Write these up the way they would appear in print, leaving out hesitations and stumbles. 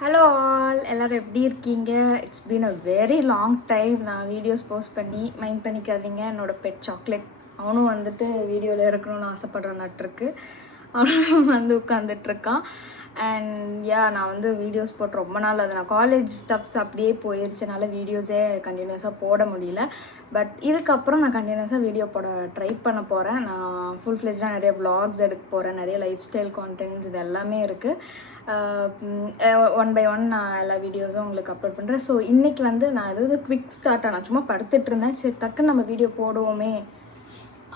Hello all, எல்லோரும் எப்படி இருக்கீங்க? It's been a very long time நான் வீடியோஸ் போஸ்ட் பண்ணி. மைண்ட் பண்ணிக்காதீங்க, என்னோடய பெட் சாக்லேட் அவனும் வந்துட்டு வீடியோவில் இருக்கணும்னு ஆசைப்படுற நட்டுருக்கு. அவனும் வந்து உட்காந்துட்ருக்கான். அண்ட் நான் வந்து வீடியோஸ் போட்டு ரொம்ப நாள் அது நான் காலேஜ் ஸ்டப்ஸ் அப்படியே போயிடுச்சனால வீடியோஸே கண்டினியூஸாக போட முடியல. பட் இதுக்கப்புறம் நான் கண்டினியூஸாக வீடியோ போட ட்ரை பண்ண போகிறேன். நான் ஃபுல் ஃப்ளெஜ்டாக நிறைய வ்ளாக்ஸ் எடுக்க போகிறேன். நிறைய லைஃப் ஸ்டைல் கான்டென்ட்ஸ் இது எல்லாமே இருக்குது. ஒன் பை ஒன் நான் எல்லா வீடியோஸும் உங்களுக்கு அப்லோட் பண்ணுறேன். ஸோ இன்றைக்கி வந்து நான் ஏதாவது குவிக் ஸ்டார்ட்டாக நான் சும்மா படுத்துட்டு இருந்தேன். சரி டக்குன்னு நம்ம வீடியோ போடுவோமே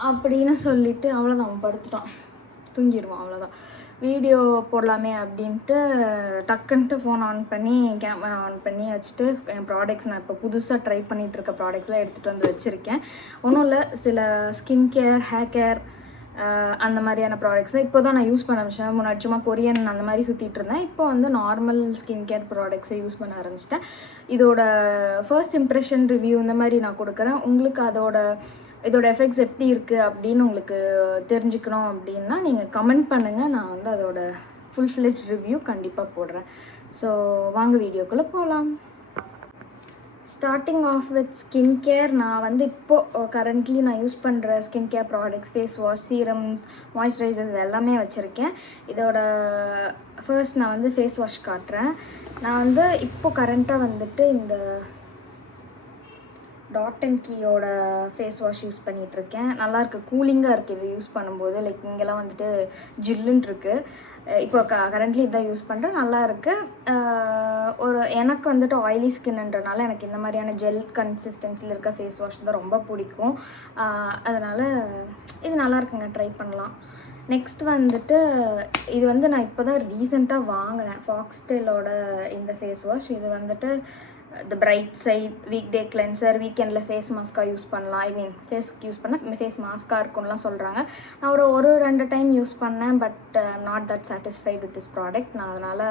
அப்படின்னு சொல்லிட்டு அவ்வளோதான், அவன் படுத்துட்டான், தூங்கிடுவான், அவ்வளோதான். வீடியோ போடலாமே அப்படின்ட்டு டக்குன்ட்டு ஃபோன் ஆன் பண்ணி கேமரா ஆன் பண்ணி வச்சுட்டு என் ப்ராடக்ட்ஸ் நான் இப்போ புதுசாக ட்ரை பண்ணிகிட்ருக்க ப்ராடக்ட்ஸ்லாம் எடுத்துகிட்டு வந்து வச்சுருக்கேன். ஒன்றும் இல்லை, சில ஸ்கின் கேர், ஹேர் கேர் அந்த மாதிரியான ப்ராடக்ட்ஸ் தான் இப்போ தான் நான் யூஸ் பண்ண ஆரம்பிச்சேன். முன்னாடி சும்மா கொரியன் அந்த மாதிரி சுற்றிட்டு இருந்தேன். இப்போ வந்து நார்மல் ஸ்கின் கேர் ப்ராடக்ட்ஸை யூஸ் பண்ண ஆரம்பிச்சிட்டேன். இதோட ஃபர்ஸ்ட் இம்ப்ரெஷன் ரிவ்யூ இந்த மாதிரி நான் கொடுக்குறேன். உங்களுக்கு இதோட எஃபெக்ட்ஸ் எப்படி இருக்குது அப்படின்னு உங்களுக்கு தெரிஞ்சுக்கணும் அப்படின்னா நீங்கள் கமெண்ட் பண்ணுங்கள். நான் வந்து அதோட ஃபுல் ஃப்ளெஜ் ரிவ்யூ கண்டிப்பாக போடுறேன். ஸோ வாங்க வீடியோக்குள்ளே போகலாம். Starting off with skin care. நான் வந்து இப்போது கரண்ட்லி நான் யூஸ் பண்ணுற skin care products, face wash, serums, moisturisers எல்லாமே வச்சுருக்கேன். இதோட ஃபர்ஸ்ட் நான் வந்து ஃபேஸ் வாஷ் காட்டுறேன். நான் வந்து இப்போது கரண்ட்டாக வந்துட்டு இந்த டாட் அண்ட் கீயோட ஃபேஸ் வாஷ் யூஸ் பண்ணிகிட்ருக்கேன். நல்லாயிருக்கு, கூலிங்காக இருக்குது இது யூஸ் பண்ணும்போது. லைக் இங்கெல்லாம் வந்துட்டு ஜில்லுன்னு இருக்குது. இப்போ கரண்ட்லி இதான் யூஸ் பண்ணுறேன், நல்லா இருக்குது. எனக்கு வந்துட்டு ஆயிலி ஸ்கின்ன்றனால எனக்கு இந்த மாதிரியான ஜெல் கன்சிஸ்டன்சியில் இருக்க ஃபேஸ் வாஷ் தான் ரொம்ப பிடிக்கும். அதனால் இது நல்லாயிருக்குங்க, ட்ரை பண்ணலாம். நெக்ஸ்ட் வந்துட்டு இது வந்து நான் இப்போ தான் ரீசெண்டாக வாங்கினேன், ஃபாக்ஸ்டெயிலோட இந்த ஃபேஸ் வாஷ். இது வந்துட்டு the bright side weekday cleanser, வீக்கெண்டில் ஃபேஸ் மாஸ்க்காக யூஸ் பண்ணலாம். ஐ மீன் ஃபேஸ்க்கு யூஸ் பண்ணால் ஃபேஸ் மாஸ்க்காக இருக்கும்லாம் சொல்கிறாங்க. நான் ஒரு 2 டைம் யூஸ் பண்ணேன். But not that satisfied with this product. நான் அதனால்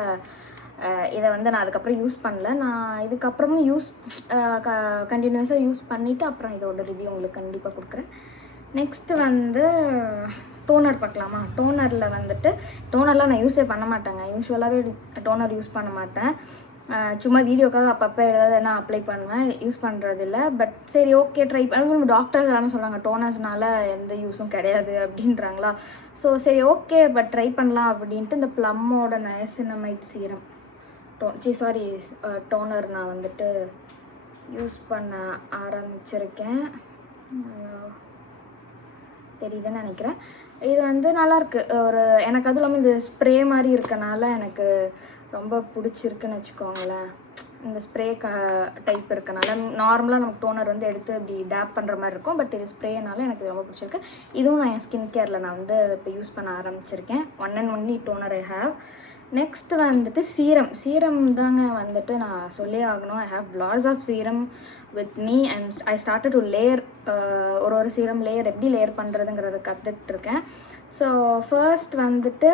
இதை வந்து நான் அதுக்கப்புறம் யூஸ் பண்ணல. நான் இதுக்கப்புறமும் கண்டினியூஸாக யூஸ் பண்ணிவிட்டு அப்புறம் இதோட ரிவ்யூ உங்களுக்கு கண்டிப்பாக கொடுக்குறேன். நெக்ஸ்ட்டு வந்து டோனர் பார்க்கலாமா? டோனரில் வந்துட்டு டோனர்லாம் நான் யூஸே பண்ண மாட்டேங்க. யூஸ்வலாகவே டோனர் யூஸ் பண்ண மாட்டேன். சும்மா வீடியோக்காக அப்பப்போ ஏதாவது நான் அப்ளை பண்ணுவேன், யூஸ் பண்ணுறதில்ல. பட் சரி ஓகே ட்ரை பண்ண. டாக்டர்ஸ் எல்லாமே சொல்கிறாங்க டோனர்ஸ்னால எந்த யூஸும் கிடையாது அப்படின்றாங்களா. ஸோ சரி ஓகே பட் ட்ரை பண்ணலாம் அப்படின்ட்டு இந்த ப்ளம்மோட நயசினமைட் சீரம் டோனர் நான் வந்துட்டு யூஸ் பண்ண ஆரம்பிச்சிருக்கேன். தெரியுதுன்னு நினைக்கிறேன். இது வந்து நல்லாயிருக்கு. எனக்கு அதுவும் இல்லாமல் இந்த ஸ்ப்ரே மாதிரி இருக்கனால எனக்கு ரொம்ப பிடிச்சிருக்குன்னு வச்சுக்கோங்களேன். இந்த ஸ்ப்ரே டைப் இருக்கனால நார்மலாக நமக்கு டோனர் வந்து எடுத்து இப்படி டேப் பண்ணுற மாதிரி இருக்கும். பட் இது ஸ்ப்ரேனால எனக்கு ரொம்ப பிடிச்சிருக்கு. இதுவும் நான் என் ஸ்கின் கேரில் நான் வந்து இப்போ யூஸ் பண்ண ஆரம்பிச்சிருக்கேன். One and only toner I have. Next வந்துட்டு சீரம் தாங்க வந்துட்டு நான் சொல்லே ஆகணும். I have lots of serum with me. I started to layer ஒரு சீரம் எப்படி லேயர் பண்ணுறதுங்கிறத கற்றுக்கிட்டுருக்கேன். ஸோ ஃபர்ஸ்ட் வந்துட்டு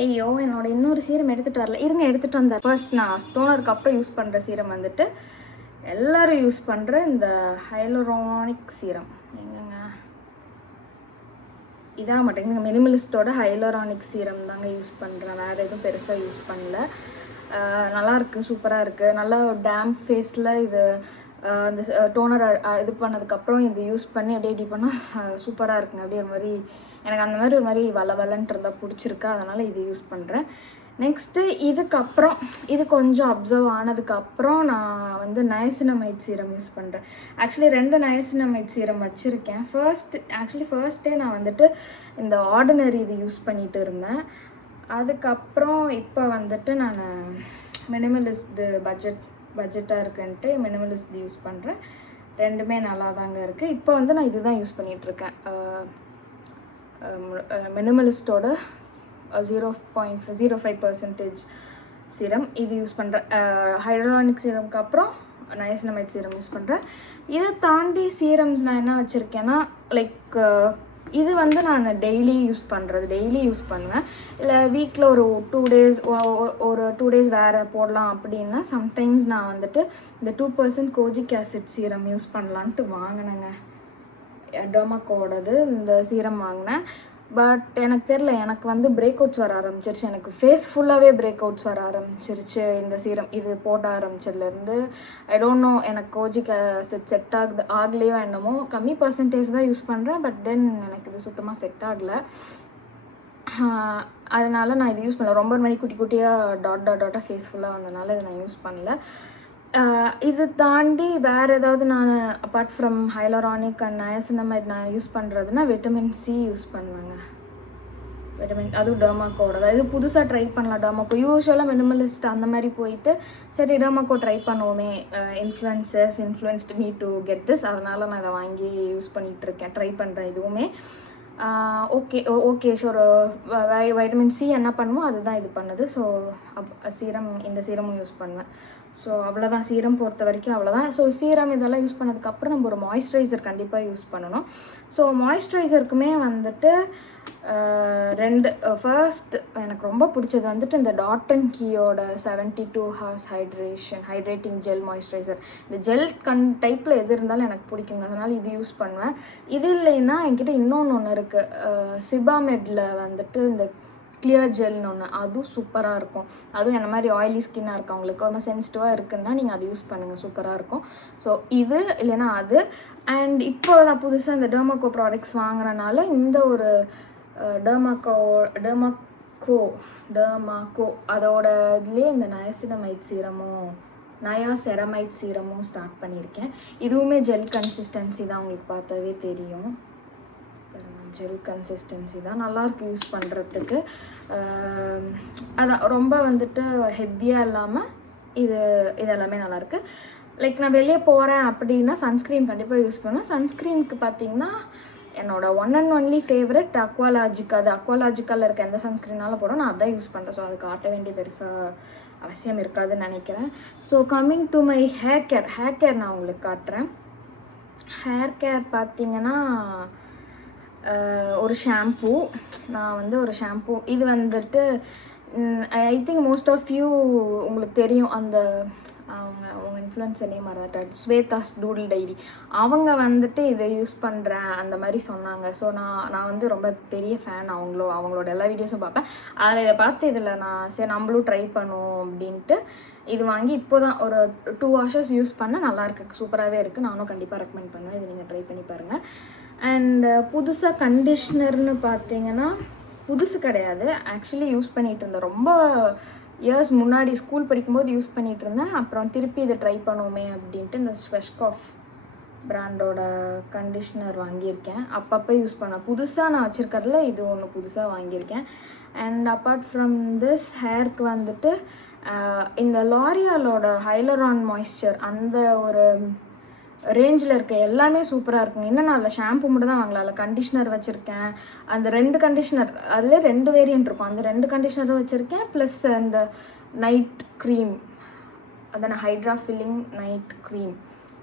ஐயோ என்னோட இன்னொரு சீரம் எடுத்துகிட்டு வரல, இருங்க எடுத்துகிட்டு வந்தேன். ஃபர்ஸ்ட் நான் டோனருக்கு அப்புறம் யூஸ் பண்ணுற சீரம் வந்துட்டு எல்லோரும் யூஸ் பண்ணுற இந்த ஹைலோரானிக் சீரம். எங்கங்க இதாக மாட்டேங்குது. மினிமலிஸ்டோட ஹைலோரானிக் சீரம் தாங்க யூஸ் பண்ணுறேன். வேறு எதுவும் பெருசாக யூஸ் பண்ணல. நல்லாயிருக்கு, சூப்பராக இருக்குது. நல்லா டேம்ப் ஃபேஸில் இது அந்த டோனர் இது பண்ணதுக்கப்புறம் இது யூஸ் பண்ணி அப்படியே இப்படி பண்ணால் சூப்பராக இருக்குங்க. அப்படியே ஒரு மாதிரி எனக்கு அந்த மாதிரி ஒரு மாதிரி வளவலன்ட்டு இருந்தால் பிடிச்சிருக்கு. அதனால் இது யூஸ் பண்ணுறேன். நெக்ஸ்ட்டு இதுக்கப்புறம் இது கொஞ்சம் அப்சர்வ் ஆனதுக்கப்புறம் நான் வந்து நயசினமைட் சீரம் யூஸ் பண்ணுறேன். ஆக்சுவலி 2 நயசினமைட் சீரம் வச்சுருக்கேன். ஃபர்ஸ்ட்டே நான் வந்துட்டு இந்த ஆர்டினரி இது யூஸ் பண்ணிகிட்டு இருந்தேன். அதுக்கப்புறம் இப்போ வந்துட்டு நான் மினிமலிஸ்ட் பட்ஜெட்டாக இருக்குன்ட்டு மினிமலிஸ்ட் யூஸ் பண்ணுறேன். ரெண்டுமே நல்லா தாங்க இருக்குது. இப்போ வந்து நான் இதுதான் யூஸ் பண்ணிகிட்ருக்கேன், மினிமலிஸ்டோட 0.05% சீரம் இது யூஸ் பண்ணுறேன். ஹைலோரானிக் சீரம்க்கு அப்புறம் நயசினமைட் சீரம் யூஸ் பண்ணுறேன். இதை தாண்டி சீரம்ஸ் நான் என்ன வச்சுருக்கேன்னா லைக் இது வந்து நான் டெய்லி யூஸ் பண்ணுவேன். இல்லை வீக்கில் ஒரு 2 டேஸ் வேறு போடலாம் அப்படின்னா சம்டைம்ஸ் நான் வந்துட்டு இந்த 2% கோஜிக் ஆசிட் சீரம் யூஸ் பண்ணலான்ட்டு வாங்கினேங்க. டெர்மாக்கோடது இந்த சீரம் வாங்கினேன். பட் எனக்கு தெரில, எனக்கு வந்து பிரேக் அவுட்ஸ் வர ஆரம்பிச்சிருச்சு. எனக்கு ஃபேஸ் ஃபுல்லாகவே பிரேக் அவுட்ஸ் வர ஆரம்பிச்சிருச்சு இந்த சீரம் இது போட ஆரம்பிச்சதுலேருந்து. ஐ டோன்ட் நோ, எனக்கு கோஜிக் செட் ஆகலையோ என்னமோ. கம்மி பர்சன்டேஜ் தான் யூஸ் பண்ணுறேன், பட் தென் எனக்கு இது சுத்தமாக செட் ஆகலை. அதனால் நான் இது யூஸ் பண்ணல. ரொம்ப மாதிரி குட்டி குட்டியாக டாட்டாக ஃபேஸ் ஃபுல்லாக வந்ததுனால இதை நான் யூஸ் பண்ணல. இது தாண்டி வேறு ஏதாவது நான் apart from hyaluronic and niacinamide நான் யூஸ் பண்ணுறதுனா விட்டமின் சி யூஸ் பண்ணுவேங்க. அதுவும் டெர்மாக்கோட தான். இது புதுசாக ட்ரை பண்ணலாம். டெர்மாக்கோ யூஸ்வலாக மினிமலிஸ்ட் அந்த மாதிரி போயிட்டு சரி டெர்மாக்கோ ட்ரை பண்ணுவோமே, influenced me to get this. அதனால் நான் இதை வாங்கி யூஸ் பண்ணிகிட்ருக்கேன், ட்ரை பண்ணுறேன் இதுவுமே. ஓகே ஸோ வைட்டமின் சி என்ன பண்ணுமோ அதுதான் இது பண்ணுது. ஸோ இந்த சீரமும் யூஸ் பண்ணுவேன். ஸோ அவ்வளோதான், சீரம் பொறுத்த வரைக்கும் அவ்வளோதான். ஸோ சீரம் இதெல்லாம் யூஸ் பண்ணதுக்கப்புறம் நம்ம ஒரு மாய்ஸ்சரைசர் கண்டிப்பாக யூஸ் பண்ணணும். ஸோ மாய்ஸ்சரைசருக்குமே வந்துட்டு ஃபர்ஸ்ட் எனக்கு ரொம்ப பிடிச்சது வந்துட்டு இந்த டாட் அண்ட் கீயோட 72 hours ஹைட்ரேட்டிங் ஜெல் மாய்ஸ்சரைசர். இந்த ஜெல் டைப்பில் எது இருந்தாலும் எனக்கு பிடிக்குங்க, அதனால் இது யூஸ் பண்ணுவேன். இது இல்லைன்னா என்கிட்ட இன்னொன்று இருக்குது, சிபாமெட்டில் வந்துட்டு இந்த கிளியர் ஜெல்னு ஒன்று, அதுவும் சூப்பராக இருக்கும். அதுவும் என்ன மாதிரி ஆயிலி ஸ்கின்னாக இருக்கவங்களுக்கு, ஒரு மாதிரி சென்சிட்டிவாக இருக்குன்னா நீங்கள் அதை யூஸ் பண்ணுங்கள், சூப்பராக இருக்கும். ஸோ இது இல்லைன்னா அது. அண்ட் இப்போ நான் புதுசாக இந்த டெர்மாக்கோ ப்ராடக்ட்ஸ் வாங்குறதுனால இந்த ஒரு டெர்மாக்கோ அதோட இதுலேயே இந்த நயாசெரமைட் சீரமும் ஸ்டார்ட் பண்ணியிருக்கேன். இதுவுமே ஜெல் கன்சிஸ்டன்சி தான், உங்களுக்கு பார்த்தாவே தெரியும். ஜெல் கன்சிஸ்டன்சி தான், நல்லாயிருக்கு யூஸ் பண்ணுறதுக்கு. அதான் ரொம்ப வந்துட்டு ஹெவியாக இல்லாமல் இது எல்லாமே நல்லாயிருக்கு. லைக் நான் வெளியே போகிறேன் அப்படின்னா சன்ஸ்க்ரீன் கண்டிப்பாக யூஸ் பண்ணுவேன். சன்ஸ்க்ரீனுக்கு பார்த்தீங்கன்னா என்னோட ஒன் அண்ட் ஒன்லி ஃபேவரட் அக்வாலாஜிக். அது அக்வாலாஜிக்காவில் இருக்க எந்த சன்ஸ்க்ரீனாலும் போடும், நான் அதான் யூஸ் பண்ணுறேன். ஸோ அது காட்ட வேண்டிய பெருசாக அவசியம் இருக்காதுன்னு நினைக்கிறேன். So coming to my hair care நான் உங்களுக்கு காட்டுறேன். ஹேர் கேர் பார்த்தீங்கன்னா ஒரு ஷாம்பூ, நான் வந்து ஒரு ஷாம்பூ இது வந்துட்டு I think most of you உங்களுக்கு தெரியும், அந்த அவங்க இன்ஃப்ளூயன்சர் நேம் மறந்துட்டாரு, ஸ்வேதாஸ் டூடில் டைரி. அவங்க வந்துட்டு இதை யூஸ் பண்ணுறேன் அந்த மாதிரி சொன்னாங்க. ஸோ நான் வந்து ரொம்ப பெரிய ஃபேன் அவங்களோட எல்லா வீடியோஸும் பார்ப்பேன். அதில் இதை பார்த்து இதில் நான் சரி நம்மளும் ட்ரை பண்ணுவோம் அப்படின்ட்டு இது வாங்கி இப்போ தான் ஒரு 2 hours யூஸ் பண்ண நல்லாயிருக்கு, சூப்பராகவே இருக்குது. நானும் கண்டிப்பாக ரெக்கமெண்ட் பண்ணுவேன், இது நீங்கள் ட்ரை பண்ணி பாருங்கள். அண்ட் புதுசாக கண்டிஷ்னர்னு பார்த்தீங்கன்னா புதுசு கிடையாது, ஆக்சுவலி யூஸ் பண்ணிகிட்டு இருந்தேன் ரொம்ப இயர்ஸ் முன்னாடி ஸ்கூல் படிக்கும்போது யூஸ் பண்ணிகிட்டு இருந்தேன். அப்புறம் திருப்பி இதை ட்ரை பண்ணுவோமே அப்படின்ட்டு இந்த ஸ்வெஷ்காஃப் பிராண்டோட கண்டிஷ்னர் வாங்கியிருக்கேன். அப்பப்போ யூஸ் பண்ணேன். புதுசாக நான் வச்சுருக்கிறதுல இது ஒன்று புதுசாக வாங்கியிருக்கேன். அண்ட் அப்பார்ட் ஃப்ரம் திஸ் ஹேருக்கு வந்துட்டு இந்த லாரியாலோட ஹைலரான் மாய்ஸ்சர் அந்த ஒரு ரேஞ்சில் இருக்க எல்லாமே சூப்பராக இருக்குங்க. இன்னும் நான் அதில் ஷாம்பு மட்டும் தான் வாங்கல, அதில் கண்டிஷ்னர் வச்சுருக்கேன். அந்த 2 கண்டிஷ்னர், அதில் 2 வேரியன்ட் இருக்கும், அந்த 2 கண்டிஷ்னரும் வச்சுருக்கேன். ப்ளஸ் அந்த நைட் க்ரீம், அதான் ஹைட்ரா ஃபில்லிங் நைட் க்ரீம்,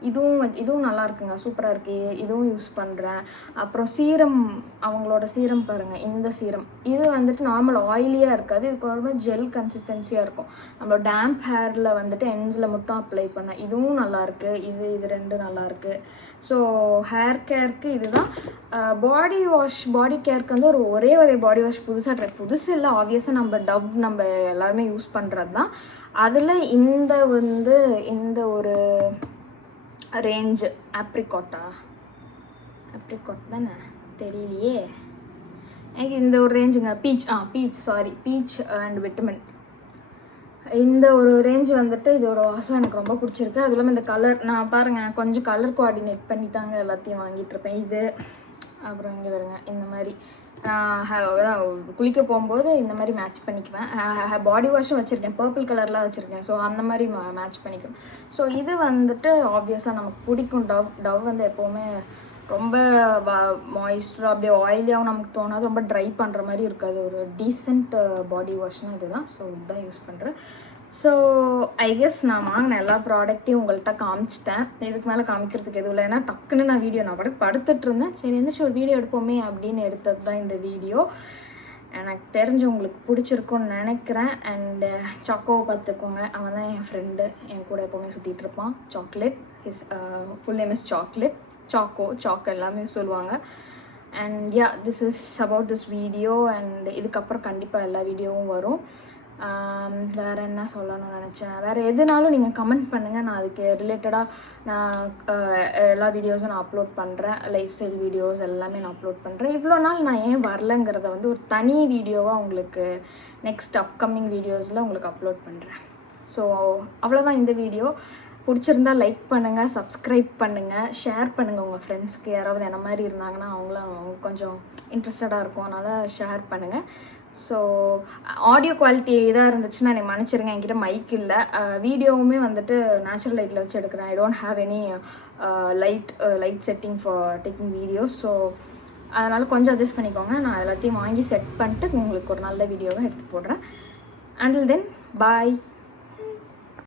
இதுவும் நல்லா இருக்குங்க, சூப்பராக இருக்குது. இதுவும் யூஸ் பண்ணுறேன். அப்புறம் சீரம், அவங்களோட சீரம் பாருங்கள், இந்த சீரம் இது வந்துட்டு நார்மல் ஆயிலியாக இருக்காது, இதுக்கு ஒரு ஜெல் கன்சிஸ்டன்சியாக இருக்கும். நம்மளோட டேம்ப் ஹேரில் வந்துட்டு எண்ட்ஸில் மட்டும் அப்ளை பண்ணேன், இதுவும் நல்லாயிருக்கு. இது 2 நல்லாயிருக்கு. ஸோ ஹேர் கேருக்கு இதுதான். பாடி கேருக்கு வந்து ஒரே பாடி வாஷ் புதுசாக புதுசு இல்லை, ஆப்வியஸாக நம்ம எல்லாருமே யூஸ் பண்ணுறது தான். அதில் இந்த ஒரு ரேஞ்சு ஆப்ரிகாட் தானே தெரியலையே எனக்கு, இந்த ஒரு ரேஞ்சுங்க பீச் அண்ட் விட்டமின், இந்த ஒரு ரேஞ்ச் வந்துட்டு இது ஒரு வாசம் எனக்கு ரொம்ப பிடிச்சிருக்கு. அது இல்லாமல் இந்த கலர் நான் பாருங்கள் கொஞ்சம் கலர் கோஆர்டினேட் பண்ணி தாங்க எல்லாத்தையும் வாங்கிட்டுருப்பேன். இது அப்புறம் இங்கே வருங்க இந்த மாதிரி குளிக்க போகும்போது இந்த மாதிரி மேட்ச் பண்ணிக்குவேன். பாடி வாஷும் வச்சுருக்கேன், பர்பிள் கலர்லாம் வச்சுருக்கேன். ஸோ அந்த மாதிரி மேட்ச் பண்ணிக்குவேன். ஸோ இது வந்துட்டு ஆப்வியஸாக நமக்கு பிடிக்கும். டவ் வந்து எப்போவுமே ரொம்ப மாய்ஸ்டராக அப்படியே ஆயிலியாகவும் நமக்கு தோணாது, ரொம்ப ட்ரை பண்ணுற மாதிரி இருக்காது. ஒரு டீசெண்ட் பாடி வாஷ்னால் இதுதான். ஸோ இதுதான் யூஸ் பண்ணுறேன். ஸோ ஐ கெஸ் நான் வாங்கின எல்லா ப்ராடக்ட்டையும் உங்கள்கிட்ட காமிச்சிட்டேன். இதுக்கு மேலே காமிக்கிறதுக்கு எதுவும் இல்லை, ஏன்னா டக்குன்னு நான் வீடியோ படுத்துட்டு இருந்தேன். சரி எந்திரிச்சு ஒரு வீடியோ எடுப்போமே அப்படின்னு எடுத்தது தான் இந்த வீடியோ. எனக்கு தெரிஞ்சு உங்களுக்கு பிடிச்சிருக்குன்னு நினைக்கிறேன். அண்டு சாக்கோவை பார்த்துக்கோங்க, அவன் தான் என் ஃப்ரெண்டு, என் கூட எப்போவுமே சுற்றிட்டு இருப்பான். Chocolate, his full name is chocolate, choco எல்லாமே சொல்லுவாங்க. And yeah this is about this video. And இதுக்கப்புறம் கண்டிப்பாக எல்லா வீடியோவும் வரும். வேறு என்ன சொல்லணும்னு நினச்சேன், வேறு எதுனாலும் நீங்கள் கமெண்ட் பண்ணுங்கள், நான் அதுக்கு ரிலேட்டடாக நான் எல்லா வீடியோஸும் நான் அப்லோட் பண்ணுறேன். லைஃப் ஸ்டைல் வீடியோஸ் எல்லாமே நான் அப்லோட் பண்ணுறேன். இவ்வளோ நாள் நான் ஏன் வரலங்கிறத வந்து ஒரு தனி வீடியோவாக உங்களுக்கு நெக்ஸ்ட் அப்கமிங் வீடியோஸில் உங்களுக்கு அப்லோட் பண்ணுறேன். ஸோ அவ்வளோதான் இந்த வீடியோ. பிடிச்சிருந்தா லைக் பண்ணுங்கள், சப்ஸ்கிரைப் பண்ணுங்கள், ஷேர் பண்ணுங்கள் உங்கள் ஃப்ரெண்ட்ஸ்க்கு. யாராவது என்ன மாதிரி இருந்தாங்கன்னா அவங்க கொஞ்சம் இன்ட்ரெஸ்டடாக இருக்கும், அதனால் ஷேர் பண்ணுங்கள். ஸோ ஆடியோ குவாலிட்டி இதாக இருந்துச்சுன்னா என்னை மன்னிச்சிருங்க, என்கிட்ட மைக் இல்லை. வீடியோவுமே வந்துட்டு நேச்சுரல் லைட்டில் வச்சு எடுக்கிறேன். I don't have any light setting for taking videos. So அதனால் கொஞ்சம் அட்ஜஸ்ட் பண்ணிக்கோங்க. நான் எல்லாத்தையும் வாங்கி செட் பண்ணிட்டு உங்களுக்கு ஒரு நல்ல வீடியோவை எடுத்து போடுறேன். அண்டில் தென் பாய்.